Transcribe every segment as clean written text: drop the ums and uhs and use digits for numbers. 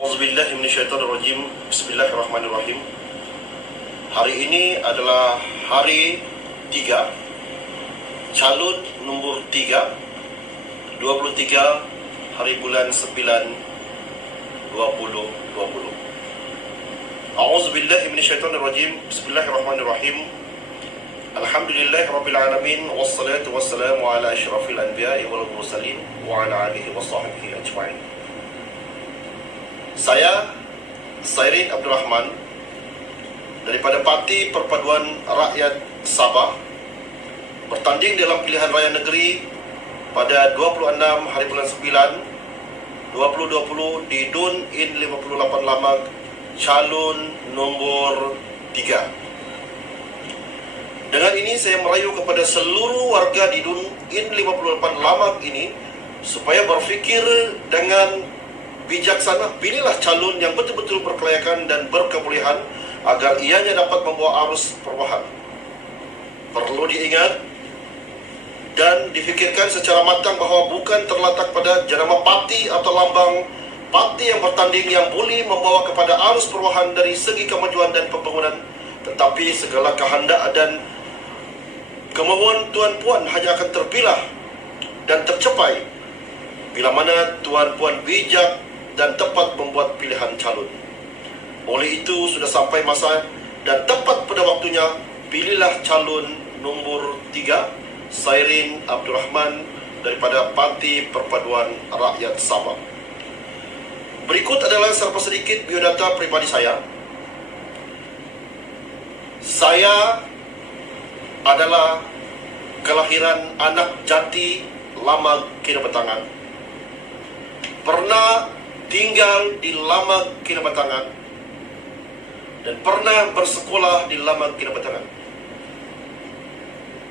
Auzubillahi minasyaitonirrajim. Bismillahirrahmanirrahim. Hari ini adalah hari 3, calon nombor 3, 23 hari bulan 9 2020. Auzubillahi minasyaitonirrajim. Bismillahirrahmanirrahim. Alhamdulillahirabbil alamin wassalatu wassalamu ala asyrafil anbiya'i wal mursalin wa ala alihi washabbihi ajma'in. Saya Sairin Abdul Rahman daripada Parti Perpaduan Rakyat Sabah bertanding dalam pilihan raya negeri pada 26 hari bulan 9 2020 di DUN IN 58 Lamag, calon nombor 3. Dengan ini saya merayu kepada seluruh warga di DUN IN 58 Lamag ini supaya berfikir dengan bijaksana, pilihlah calon yang betul-betul berkelayakan dan berkebolehan agar ianya dapat membawa arus perubahan. Perlu diingat dan difikirkan secara matang bahawa bukan terletak pada jenama parti atau lambang parti yang bertanding yang boleh membawa kepada arus perubahan dari segi kemajuan dan pembangunan, tetapi segala kehendak dan kemahuan tuan-puan hanya akan terpilah dan tercapai bila mana tuan-puan bijak dan tepat membuat pilihan calon. Oleh itu, sudah sampai masa dan tepat pada waktunya, pilihlah calon nombor 3, Sairin Abdul Rahman daripada Parti Perpaduan Rakyat Sabah. Berikut adalah serba sedikit biodata pribadi saya. Saya adalah kelahiran anak jati Lamag Kinabatangan. Pernah tinggal di Lamag Kinabatangan dan pernah bersekolah di Lamag Kinabatangan.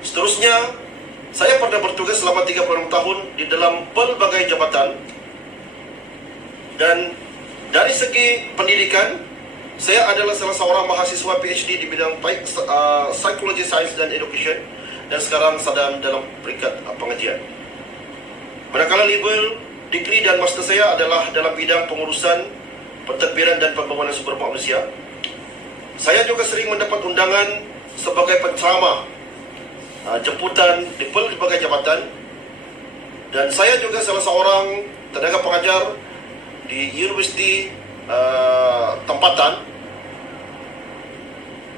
Seterusnya, saya pernah bertugas selama 36 tahun di dalam pelbagai jabatan, dan dari segi pendidikan, saya adalah salah seorang mahasiswa PhD di bidang Psychology, Science dan Education, dan sekarang sedang dalam peringkat pengajian. Manakala label degree dan master saya adalah dalam bidang pengurusan, pentadbiran dan pembangunan sumber manusia. Saya juga sering mendapat undangan sebagai penceramah, jemputan di pelbagai jabatan, dan saya juga salah seorang tenaga pengajar di Universiti tempatan.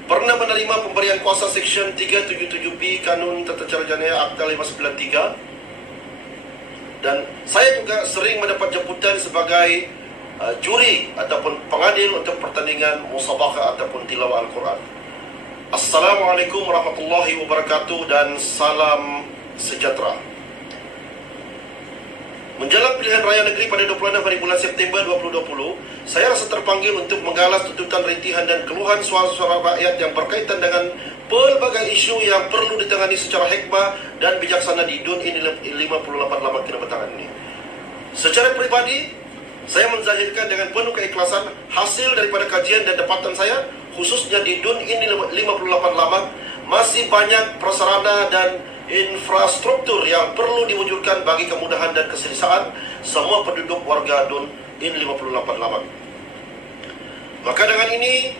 Pernah menerima pemberian kuasa Seksyen 377B Kanun Tata Cara Jaya Akta 593. Dan saya juga sering mendapat jemputan sebagai juri ataupun pengadil untuk pertandingan musabaqah ataupun tilawah Al-Quran. Assalamualaikum warahmatullahi wabarakatuh dan salam sejahtera. Menjelang pilihan raya negeri pada 26 hari bulan September 2020, saya rasa terpanggil untuk menggalas tuntutan rintihan dan keluhan suara-suara rakyat yang berkaitan dengan pelbagai isu yang perlu ditangani secara hikmah dan bijaksana di DUN IN 58 Lamag Kinabatangan ini. Secara pribadi, saya menzahirkan dengan penuh keikhlasan hasil daripada kajian dan dapatan saya, khususnya di DUN IN 58 Lamag, masih banyak prasarana dan infrastruktur yang perlu diwujudkan bagi kemudahan dan keselesaan semua penduduk warga DUN IN 58 Lamag. Maka dengan ini,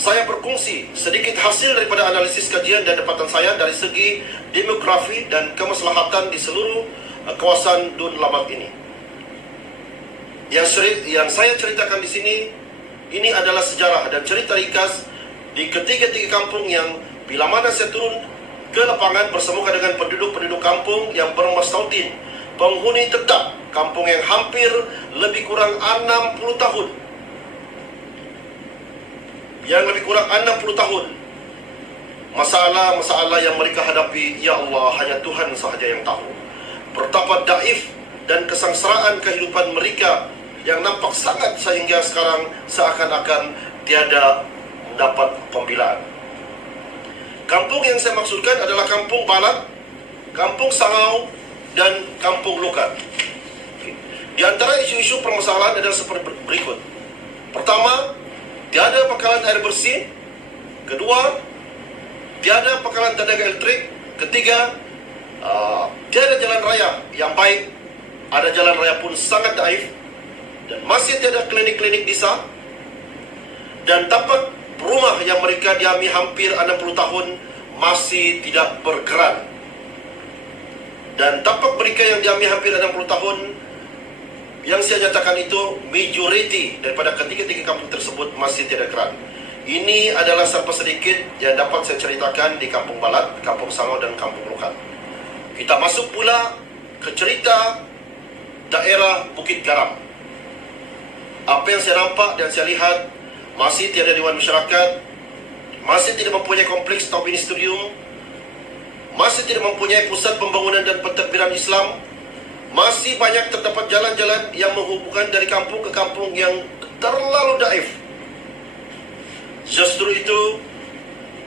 saya berkongsi sedikit hasil daripada analisis kajian dan dapatan saya dari segi demografi dan kemaslahatan di seluruh kawasan DUN Lamag ini. Yang saya ceritakan di sini, ini adalah sejarah dan cerita ringkas di ketiga-tiga kampung yang bila mana saya turun ke lapangan bersemuka dengan penduduk-penduduk kampung yang bermastautin, penghuni tetap kampung yang hampir lebih kurang 60 tahun. Yang lebih kurang 60 tahun. Masalah-masalah yang mereka hadapi, ya Allah, hanya Tuhan sahaja yang tahu. Betapa daif dan kesengsaraan kehidupan mereka yang nampak sangat sehingga sekarang seakan-akan tiada mendapat pembelaan. Kampung yang saya maksudkan adalah Kampung Balat, Kampung Sangau, dan Kampung Lokat. Di antara isu-isu permasalahan adalah seperti berikut. Pertama, tiada pangkalan air bersih. Kedua, tiada pangkalan tenaga elektrik. Ketiga, tiada jalan raya yang baik. Ada jalan raya pun sangat daif. dan masih tiada klinik-klinik desa, dan tapak rumah yang mereka diami hampir 60 tahun masih tidak bergerak. Dan tapak mereka yang diami hampir 60 tahun, yang saya nyatakan itu majoriti daripada ketiga-tiga kampung tersebut masih tidak gerak. Ini adalah serba sedikit yang dapat saya ceritakan di Kampung Balat, Kampung Sangau dan Kampung Lokal. Kita masuk pula ke cerita daerah Bukit Garam. Apa yang saya nampak dan saya lihat, masih tiada Dewan Masyarakat, masih tidak mempunyai kompleks atau ministerium, masih tidak mempunyai pusat pembangunan dan pentadbiran Islam, masih banyak terdapat jalan-jalan yang menghubungkan dari kampung ke kampung yang terlalu daif. Justru itu,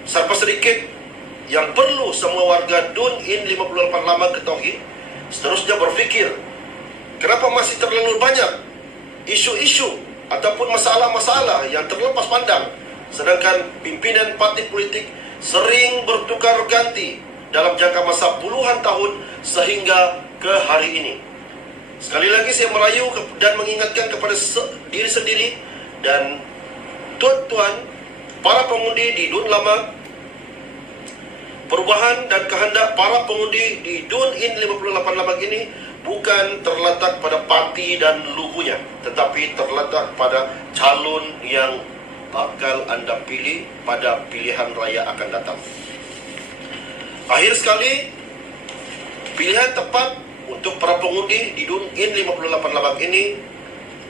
serba sedikit yang perlu semua warga Dun In 58 Lama ketahui, seterusnya berfikir, kenapa masih terlalu banyak isu-isu ataupun masalah-masalah yang terlepas pandang, sedangkan pimpinan parti politik sering bertukar ganti dalam jangka masa puluhan tahun sehingga ke hari ini. Sekali lagi saya merayu dan mengingatkan kepada diri sendiri dan tuan-tuan para pengundi di Dun Lama, perubahan dan kehendak para pengundi di Dun In 58 Lama ini bukan terletak pada parti dan logonya, tetapi terletak pada calon yang bakal anda pilih pada pilihan raya akan datang. Akhir sekali, pilihan tepat untuk para pengundi di Dun In 58 Lama ini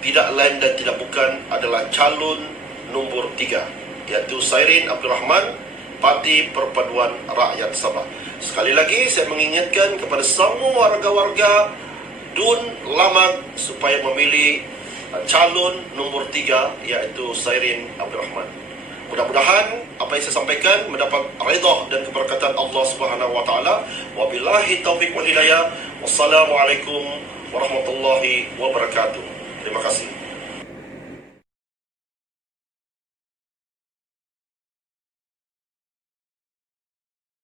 tidak lain dan tidak bukan adalah calon nombor 3, yaitu Sairin Abdul Rahman, Parti Perpaduan Rakyat Sabah. Sekali lagi saya mengingatkan kepada semua warga-warga Dun Lama supaya memilih calon nombor 3, yaitu Sairin Abdul Rahman. Mudah-mudahan apa yang saya sampaikan mendapat redha dan keberkatan Allah Subhanahu wa taala. Wabillahi taufiq wal hidayah. Wassalamualaikum warahmatullahi wabarakatuh. Terima kasih.